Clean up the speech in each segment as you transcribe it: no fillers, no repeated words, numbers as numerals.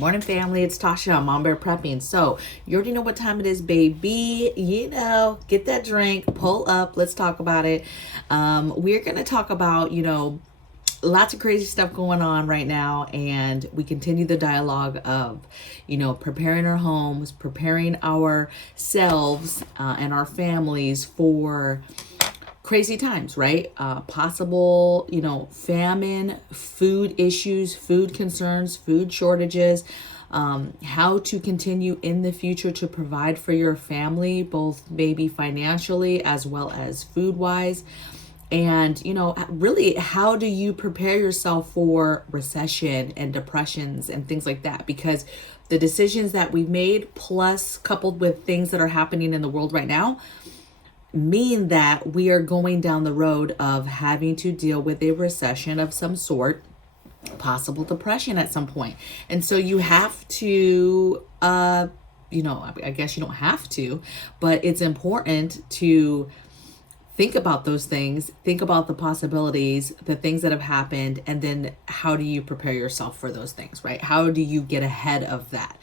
Morning, family. It's Tasha. I'm MAMABEAR prepping. So, you already know what time it is, baby. Get that drink, pull up. Let's talk about it. We're going to talk about, lots of crazy stuff going on right now. And we continue the dialogue of, preparing our homes, preparing ourselves and our families for crazy times, right? Possible, famine, food issues, food concerns, food shortages, how to continue in the future to provide for your family, both maybe financially as well as food wise. And, really, how do you prepare yourself for recession and depressions and things like that? Because the decisions that we've made, plus coupled with things that are happening in the world right now, mean that we are going down the road of having to deal with a recession of some sort, possible depression at some point. And so you have to, I guess you don't have to, but it's important to think about those things, think about the possibilities, the things that have happened, and then how do you prepare yourself for those things, right? How do you get ahead of that?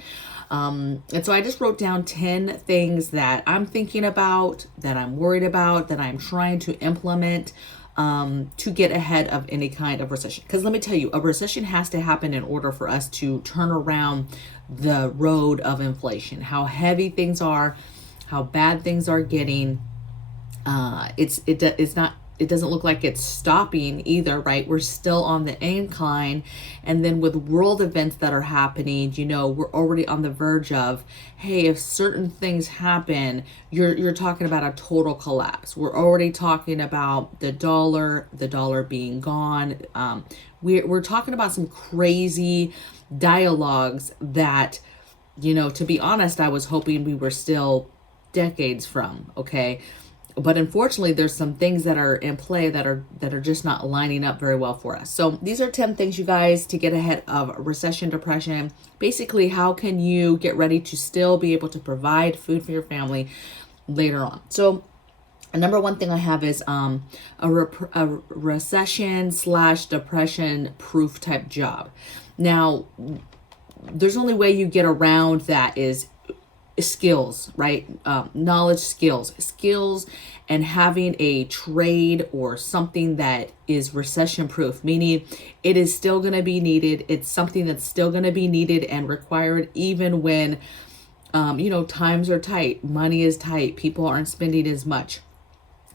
And so I just wrote down 10 things that I'm thinking about, that I'm worried about, that I'm trying to implement to get ahead of any kind of recession. Because let me tell you, a recession has to happen in order for us to turn around the road of inflation, how heavy things are, how bad things are getting. It doesn't look like it's stopping either, right? We're still on the incline. And then with world events that are happening, we're already on the verge of, hey, if certain things happen, you're talking about a total collapse. We're already talking about the dollar being gone. We're talking about some crazy dialogues that, to be honest, I was hoping we were still decades from, okay? But unfortunately, there's some things that are in play that are just not lining up very well for us. So these are 10 things, you guys, to get ahead of recession, depression. Basically, how can you get ready to still be able to provide food for your family later on? So the number one thing I have is a recession / depression proof type job. Now, there's only way you get around that is skills, right? Knowledge, skills, and having a trade or something that is recession proof, meaning it is still going to be needed. It's something that's still going to be needed and required even when, times are tight, money is tight, people aren't spending as much.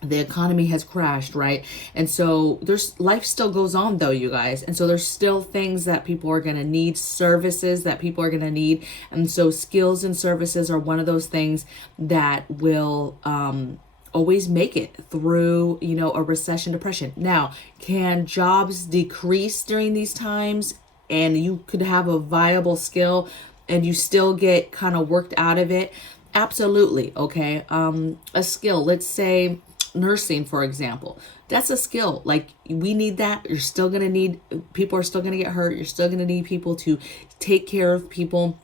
The economy has crashed, right? And so life still goes on though, you guys. And so there's still things that people are going to need, services that people are going to need. And so skills and services are one of those things that will always make it through, a recession, depression. Now, can jobs decrease during these times and you could have a viable skill and you still get kind of worked out of it? Absolutely. Okay. A skill, let's say, nursing, for example, that's a skill. Like, we need that. You're still going to need, people are still going to get hurt. You're still going to need people to take care of people.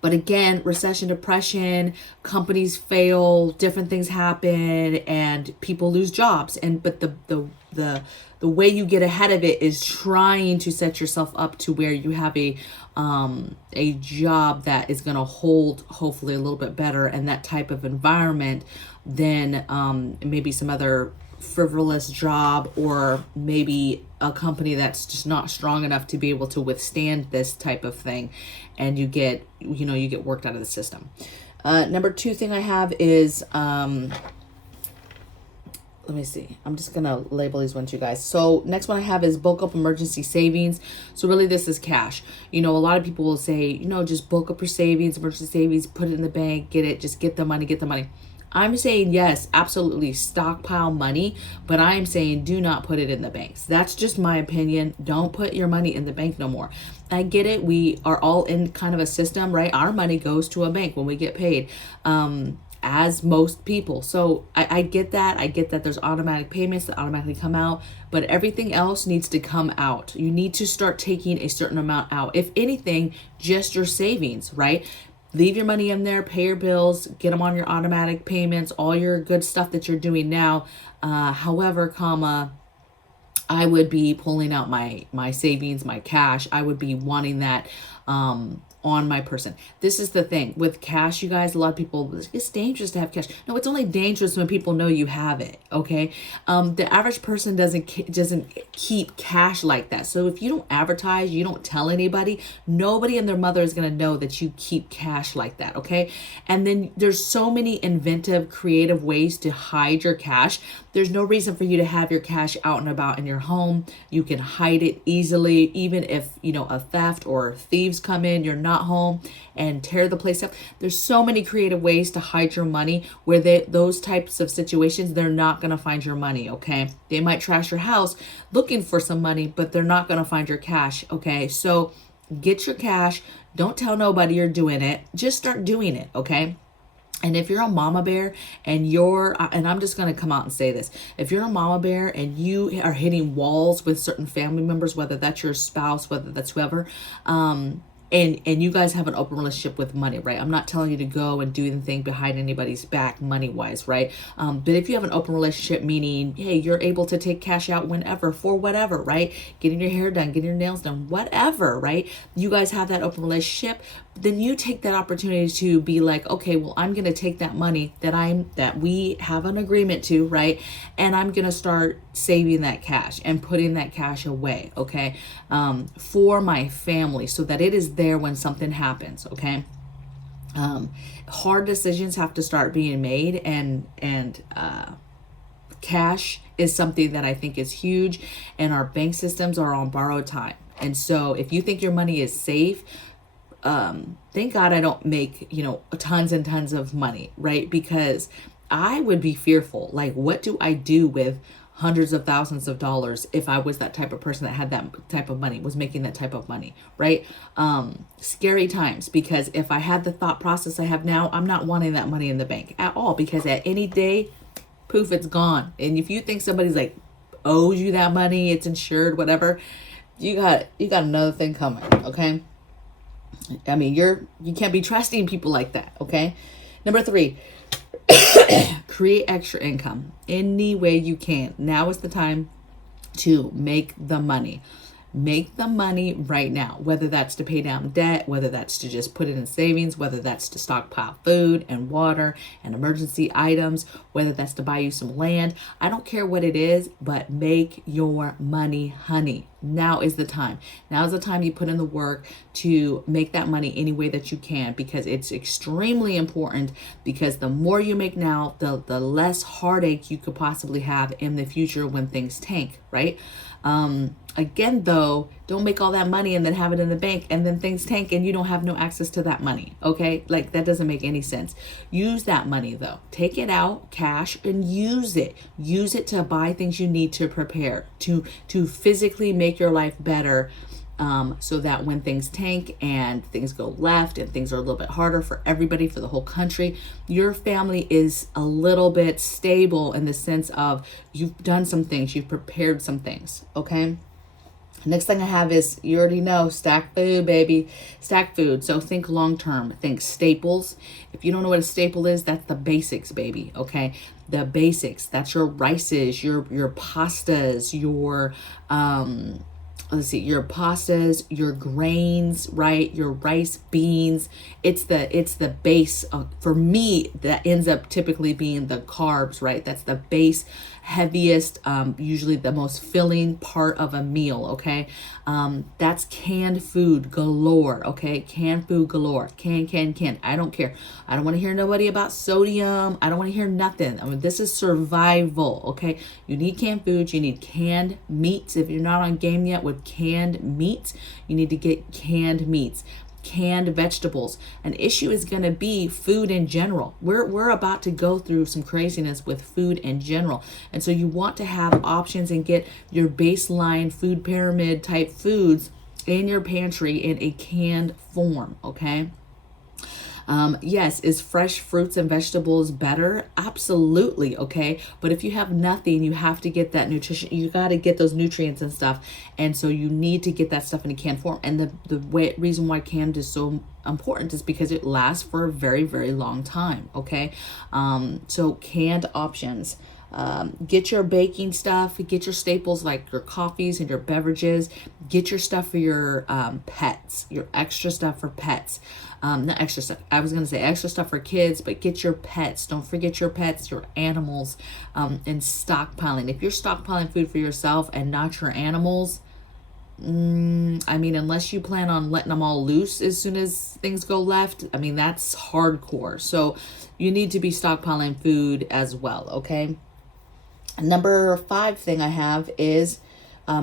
But again, recession, depression, companies fail, different things happen, and people lose jobs. But the way you get ahead of it is trying to set yourself up to where you have a job that is going to hold hopefully a little bit better and that type of environment than maybe some other frivolous job, or maybe a company that's just not strong enough to be able to withstand this type of thing, and you get worked out of the system. Number two thing I have is let me see. I'm just going to label these ones, you guys. So next one I have is bulk up emergency savings. So really this is cash. A lot of people will say, just bulk up your savings, emergency savings, put it in the bank, just get the money. I'm saying yes, absolutely stockpile money, but I'm saying do not put it in the banks. That's just my opinion. Don't put your money in the bank no more. I get it. We are all in kind of a system, right? Our money goes to a bank when we get paid. As most people. So I get that. I get that there's automatic payments that automatically come out, but everything else needs to come out. You need to start taking a certain amount out. If anything, just your savings, right? Leave your money in there, pay your bills, get them on your automatic payments, all your good stuff that you're doing now. However, I would be pulling out my savings, my cash. I would be wanting that on my person. This is the thing with cash, you guys. A lot of people, it's dangerous to have cash. No, it's only dangerous when people know you have it. Okay. The average person doesn't keep cash like that. So if you don't advertise, you don't tell anybody, nobody and their mother is going to know that you keep cash like that. Okay. And then there's so many inventive, creative ways to hide your cash. There's no reason for you to have your cash out and about in your home. You can hide it easily, even if, a theft or thieves come in, you're not home, and tear the place up. There's so many creative ways to hide your money where those types of situations, they're not going to find your money, okay? They might trash your house looking for some money, but they're not going to find your cash, okay? So get your cash. Don't tell nobody you're doing it. Just start doing it, okay? And if you're a mama bear and I'm just going to come out and say this, if you're a mama bear and you are hitting walls with certain family members, whether that's your spouse, whether that's whoever, and you guys have an open relationship with money, right? I'm not telling you to go and do anything behind anybody's back money-wise, right? But if you have an open relationship, meaning, hey, you're able to take cash out whenever, for whatever, right? Getting your hair done, getting your nails done, whatever, right? You guys have that open relationship, then you take that opportunity to be like, okay, well, I'm going to take that money that we have an agreement to, right? And I'm going to start saving that cash and putting that cash away, okay? For my family, so that it is there when something happens, okay? Hard decisions have to start being made, and cash is something that I think is huge, and our bank systems are on borrowed time. And so if you think your money is safe, thank God I don't make, tons and tons of money, right? Because I would be fearful. Like, what do I do with hundreds of thousands of dollars if I was that type of person that had that type of money, was making that type of money, right? Scary times, because if I had the thought process I have now, I'm not wanting that money in the bank at all, because at any day, poof, it's gone. And if you think somebody's like owes you that money, it's insured, whatever, you got another thing coming, okay? I mean, you can't be trusting people like that, okay? Number 3, create extra income any way you can. Now is the time to make the money. Make the money right now, whether that's to pay down debt, whether that's to just put it in savings, whether that's to stockpile food and water and emergency items, whether that's to buy you some land. I don't care what it is, but make your money, honey. Now is the time. Now is the time you put in the work to make that money any way that you can, because it's extremely important, because the more you make now, the less heartache you could possibly have in the future when things tank, right? Again, though, don't make all that money and then have it in the bank and then things tank and you don't have no access to that money. Okay. Like, that doesn't make any sense. Use that money though. Take it out, cash, and use it. Use it to buy things you need to prepare, to physically make your life better. So that when things tank and things go left and things are a little bit harder for everybody, for the whole country, your family is a little bit stable in the sense of you've done some things, you've prepared some things, okay? Next thing I have is, you already know, stack food, baby. Stack food. So think long-term. Think staples. If you don't know what a staple is, that's the basics, baby, okay? The basics. That's your rices, your pastas, your your pastas, your grains, right? Your rice, beans. It's the base for me, that ends up typically being the carbs, right? That's the base, heaviest, usually the most filling part of a meal, okay? That's canned food galore, okay? Canned food galore. Can. I don't care. I don't want to hear nobody about sodium. I don't want to hear nothing. I mean, this is survival, okay? You need canned foods. You need canned meats. If you're not on game yet with canned meats, you need to get canned meats. Canned vegetables. An issue is going to be food in general. We're about to go through some craziness with food in general. And so you want to have options and get your baseline food pyramid type foods in your pantry in a canned form, okay? Yes, is fresh fruits and vegetables better? Absolutely, okay? But if you have nothing, you have to get that nutrition. You got to get those nutrients and stuff. And so you need to get that stuff in a canned form. And the reason why canned is so important is because it lasts for a very, very long time, okay? So canned options. Get your baking stuff, get your staples like your coffees and your beverages, get your stuff for your pets, your extra stuff for pets. Not extra stuff, I was going to say extra stuff for kids, but get your pets. Don't forget your pets, your animals, and stockpiling. If you're stockpiling food for yourself and not your animals, I mean, unless you plan on letting them all loose as soon as things go left, I mean, that's hardcore. So you need to be stockpiling food as well, okay? Number 5 thing I have is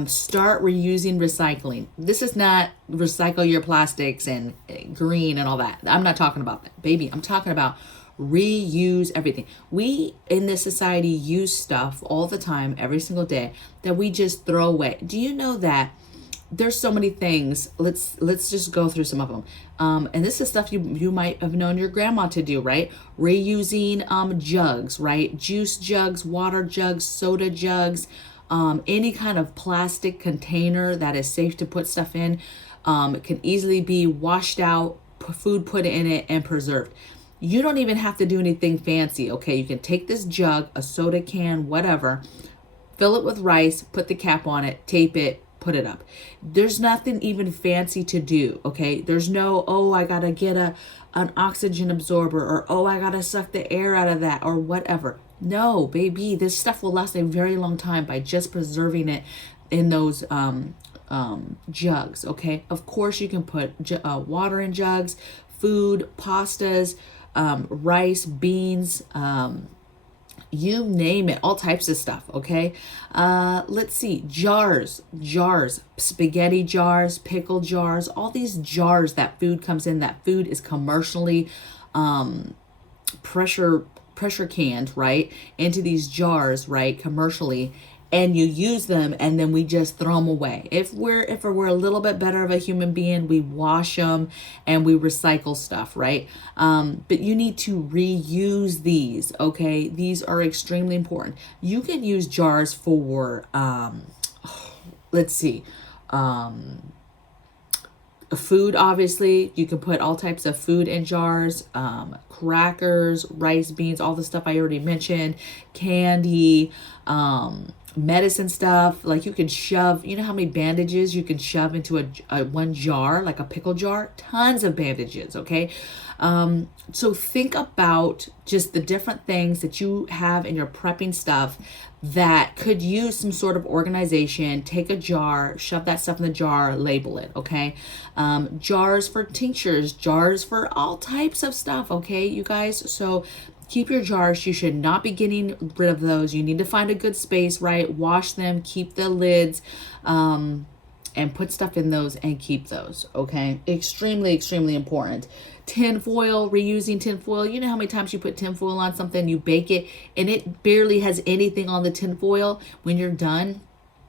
start reusing recycling. This is not recycle your plastics and green and all that. I'm not talking about that, baby. I'm talking about reuse everything. We in this society use stuff all the time, every single day, that we just throw away. Do you know that there's so many things? Let's just go through some of them. And this is stuff you might have known your grandma to do, right? Reusing jugs, right? Juice jugs, water jugs, soda jugs, any kind of plastic container that is safe to put stuff in. It can easily be washed out, food put in it, and preserved. You don't even have to do anything fancy, okay? You can take this jug, a soda can, whatever, fill it with rice, put the cap on it, tape it, put it up. There's nothing even fancy to do, okay? There's no, oh, I gotta get an oxygen absorber, or oh, I gotta suck the air out of that, or whatever. No, baby, this stuff will last a very long time by just preserving it in those jugs, okay? Of course, you can put water in jugs, food, pastas, rice, beans, you name it, all types of stuff, okay? Let's see, jars, spaghetti jars, pickle jars, all these jars that food comes in, that food is commercially pressure canned, right, into these jars, right, commercially, and you use them, and then we just throw them away. If we're a little bit better of a human being, we wash them and we recycle stuff, right? But you need to reuse these, okay? These are extremely important. You can use jars for let's see, food. Obviously, you can put all types of food in jars, crackers, rice, beans, all the stuff I already mentioned, candy, medicine stuff. Like you can shove, you know how many bandages you can shove into a one jar, like a pickle jar? Tons of bandages, okay? So think about just the different things that you have in your prepping stuff that could use some sort of organization. Take a jar, shove that stuff in the jar, label it, okay? Jars for tinctures, jars for all types of stuff, okay, you guys? So keep your jars. You should not be getting rid of those. You need to find a good space, right? Wash them, keep the lids, and put stuff in those and keep those, okay? Extremely, extremely important. Tin foil, reusing tin foil. You know how many times you put tin foil on something, you bake it, and it barely has anything on the tin foil when you're done.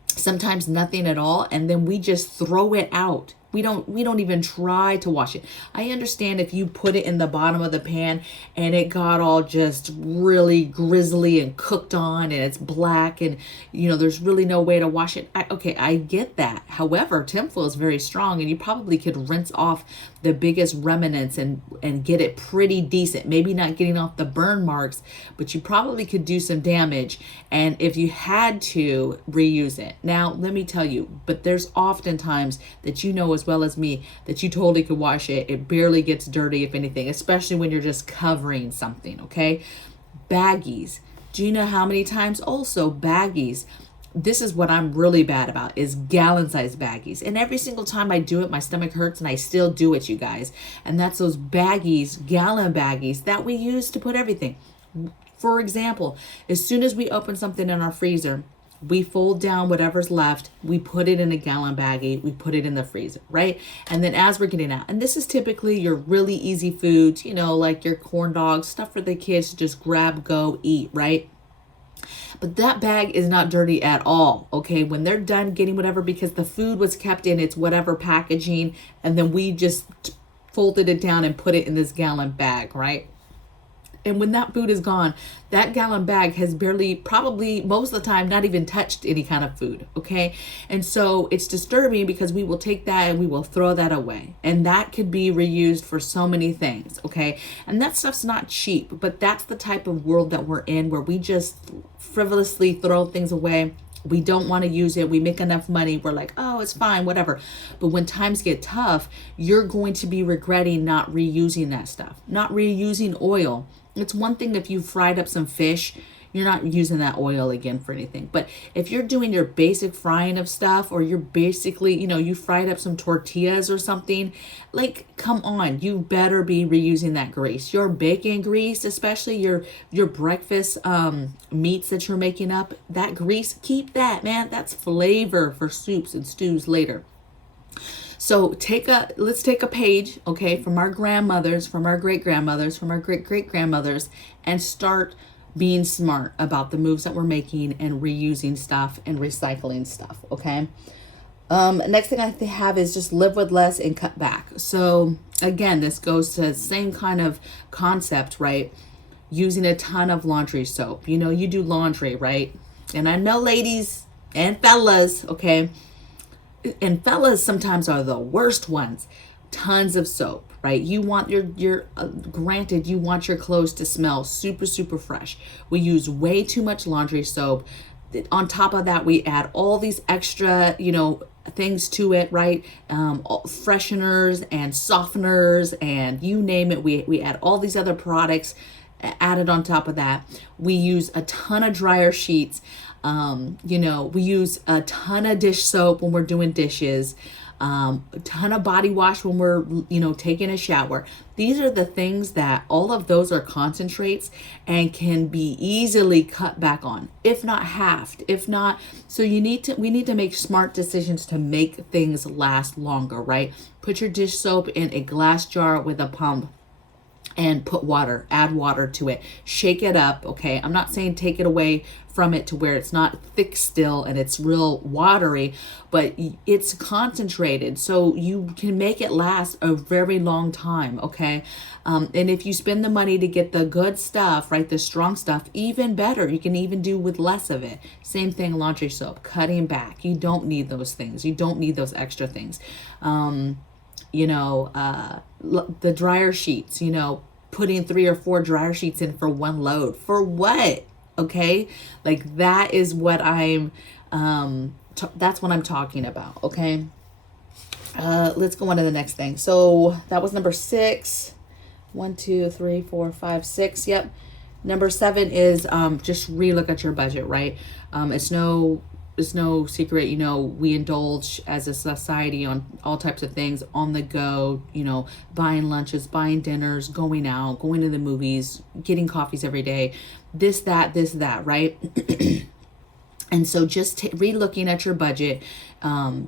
Sometimes nothing at all, and then we just throw it out. We don't even try to wash it. I understand if you put it in the bottom of the pan and it got all just really grizzly and cooked on and it's black and there's really no way to wash it. I get that. However, tinfoil is very strong and you probably could rinse off the biggest remnants and get it pretty decent. Maybe not getting off the burn marks, but you probably could do some damage. And if you had to, reuse it. Now, let me tell you, but there's often times that as well as me, that you totally could wash it. It barely gets dirty, if anything, especially when you're just covering something, okay? Baggies. Do you know how many times also baggies? This is what I'm really bad about, is gallon-sized baggies. And every single time I do it, my stomach hurts, and I still do it, you guys. And that's those baggies, gallon baggies, that we use to put everything. For example, as soon as we open something in our freezer, we fold down whatever's left, we put it in a gallon baggie, we put it in the freezer, right? And then as we're getting out, and this is typically your really easy foods, like your corn dogs, stuff for the kids to just grab, go, eat, right? But that bag is not dirty at all, okay? When they're done getting whatever, because the food was kept in its whatever packaging, and then we just folded it down and put it in this gallon bag, right? And when that food is gone, that gallon bag has barely, probably most of the time, not even touched any kind of food. Okay. And so it's disturbing because we will take that and we will throw that away. And that could be reused for so many things. Okay. And that stuff's not cheap, but that's the type of world that we're in, where we just frivolously throw things away. We don't want to use it. We make enough money. We're like, oh, it's fine, whatever. But when times get tough, you're going to be regretting not reusing that stuff, not reusing oil. It's one thing if you fried up some fish, you're not using that oil again for anything. But if you're doing your basic frying of stuff, or you're basically, you fried up some tortillas or something, like, come on, you better be reusing that grease. Your bacon grease, especially your breakfast meats that you're making up, that grease, keep that, man. That's flavor for soups and stews later. So let's take a page, okay, from our grandmothers, from our great-grandmothers, from our great-great-grandmothers, and start being smart about the moves that we're making and reusing stuff and recycling stuff, okay? Next thing I have is just live with less and cut back. So again, this goes to the same kind of concept, right? Using a ton of laundry soap. You do laundry, right? And I know ladies and fellas, okay? And fellas sometimes are the worst ones. Tons of soap, right? You want granted, you want your clothes to smell super, super fresh. We use way too much laundry soap. On top of that, we add all these extra, things to it, right? Fresheners and softeners and you name it. We add all these other products added on top of that. We use a ton of dryer sheets. We use a ton of dish soap when we're doing dishes, a ton of body wash when we're, taking a shower. These are the things that all of those are concentrates and can be easily cut back on, if not halved, if not. So we need to make smart decisions to make things last longer, right? Put your dish soap in a glass jar with a pump and add water to it, shake it up. Okay. I'm not saying take it away from it to where it's not thick still and it's real watery, but it's concentrated. So you can make it last a very long time. Okay. And if you spend the money to get the good stuff, right, the strong stuff, even better. You can even do with less of it. Same thing, laundry soap, cutting back. You don't need those things. You don't need those extra things. The dryer sheets, putting 3 or 4 dryer sheets in for one load. For what? Okay. Like that is what that's what I'm talking about. Okay. Let's go on to the next thing. So that was number 6. 1, 2, 3, 4, 5, 6. Yep. Number 7 is, just relook at your budget, right? It's no secret, we indulge as a society on all types of things on the go, buying lunches, buying dinners, going out, going to the movies, getting coffees every day, this, that, right? And so just re-looking at your budget,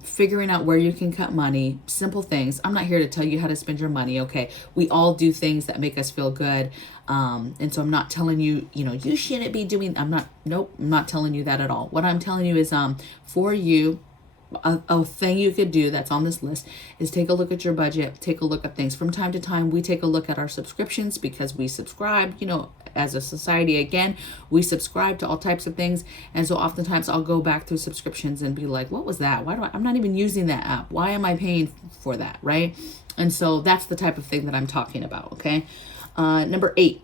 figuring out where you can cut money, simple things. I'm not here to tell you how to spend your money, okay? We all do things that make us feel good. And so I'm not telling you, you shouldn't be doing, I'm not telling you that at all. What I'm telling you is, for you, a thing you could do that's on this list is take a look at your budget, take a look at things. From time to time, we take a look at our subscriptions because we subscribe, as a society, again, we subscribe to all types of things. And so oftentimes I'll go back through subscriptions and be like, what was that? I'm not even using that app. Why am I paying for that? Right. And so that's the type of thing that I'm talking about. Okay. Number 8.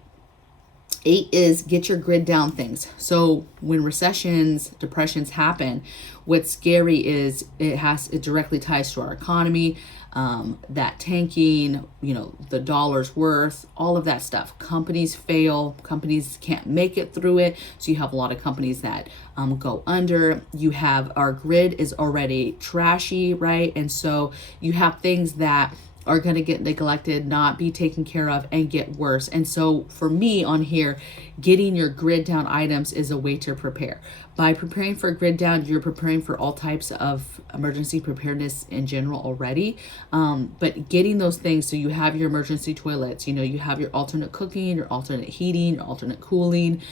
8 is get your grid down things. So when recessions, depressions happen, what's scary is it directly ties to our economy, that tanking, the dollar's worth, all of that stuff. Companies fail, companies can't make it through it. So you have a lot of companies that go under. You have our grid is already trashy, right? And so you have things that are going to get neglected, not be taken care of, and get worse. And so for me on here, getting your grid down items is a way to prepare. By preparing for grid down, you're preparing for all types of emergency preparedness in general already. But getting those things, so you have your emergency toilets, you have your alternate cooking, your alternate heating, your alternate cooling.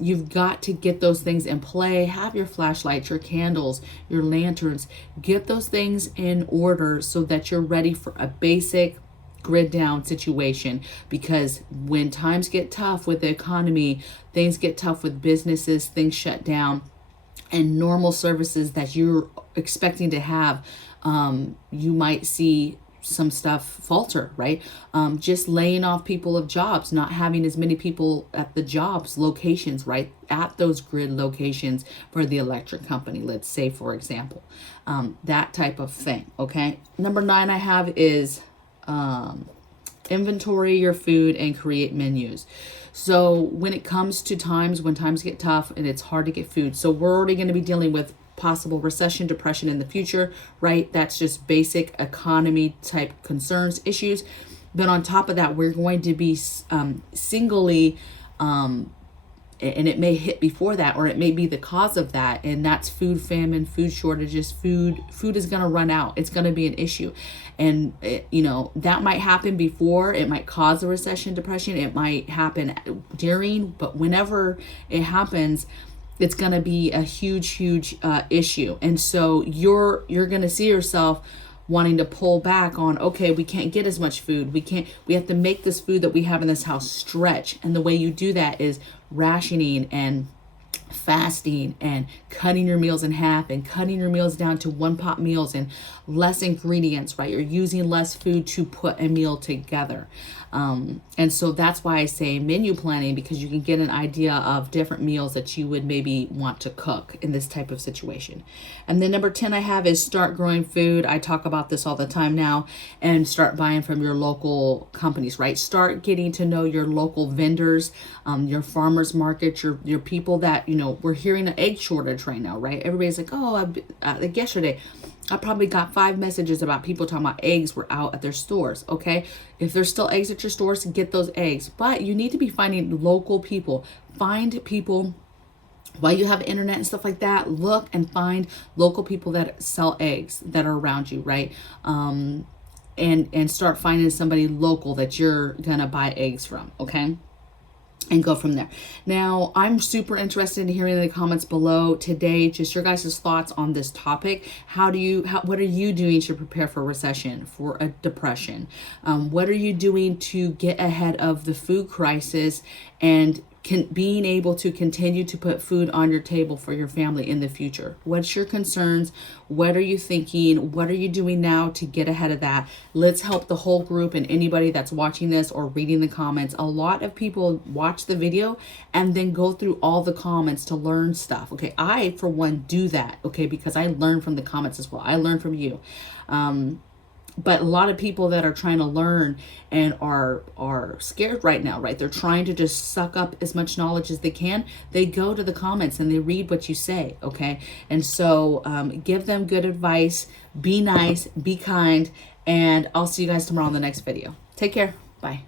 You've got to get those things in play. Have your flashlights, your candles, your lanterns. Get those things in order so that you're ready for a basic grid down situation, because when times get tough with the economy, things get tough with businesses, things shut down, and normal services that you're expecting to have, you might see some stuff falter, right? Just laying off people of jobs, not having as many people at the jobs locations, right? At those grid locations for the electric company, let's say, for example, that type of thing. Okay. Number 9 I have is inventory your food and create menus. So when it comes to times when times get tough and it's hard to get food, so we're already going to be dealing with possible recession, depression in the future, right? That's just basic economy type concerns, issues. But on top of that, we're going to be singly, and it may hit before that, or it may be the cause of that, and that's food famine, food shortages. Food is going to run out. It's going to be an issue, and that might happen before. It might cause a recession, depression. It might happen during, but whenever it happens, it's going to be a huge issue. And so you're going to see yourself wanting to pull back on, okay, we can't get as much food. We have to make this food that we have in this house stretch. And the way you do that is rationing and fasting and cutting your meals in half and cutting your meals down to one pot meals and less ingredients, right? You're using less food to put a meal together. And so that's why I say menu planning, because you can get an idea of different meals that you would maybe want to cook in this type of situation. And then number 10 I have is start growing food. I talk about this all the time now, and start buying from your local companies, right? Start getting to know your local vendors, your farmers market, your people that, we're hearing an egg shortage right now, right? Everybody's like, oh, like yesterday, I probably got 5 messages about people talking about eggs were out at their stores. Okay. If there's still eggs at your stores, get those eggs. But you need to be finding local people. Find people while you have internet and stuff like that. Look and find local people that sell eggs that are around you, right? And start finding somebody local that you're gonna buy eggs from. Okay. And go from there. Now, I'm super interested in hearing in the comments below today, just your guys' thoughts on this topic. What are you doing to prepare for recession, for a depression? What are you doing to get ahead of the food crisis and being able to continue to put food on your table for your family in the future? What's your concerns? What are you thinking? What are you doing now to get ahead of that? Let's help the whole group and anybody that's watching this or reading the comments. A lot of people watch the video and then go through all the comments to learn stuff. Okay, I, for one, do that, okay, because I learn from the comments as well. I learn from you. But a lot of people that are trying to learn and are scared right now, right? They're trying to just suck up as much knowledge as they can. They go to the comments and they read what you say, okay? And so give them good advice. Be nice, be kind, and I'll see you guys tomorrow in the next video. Take care. Bye.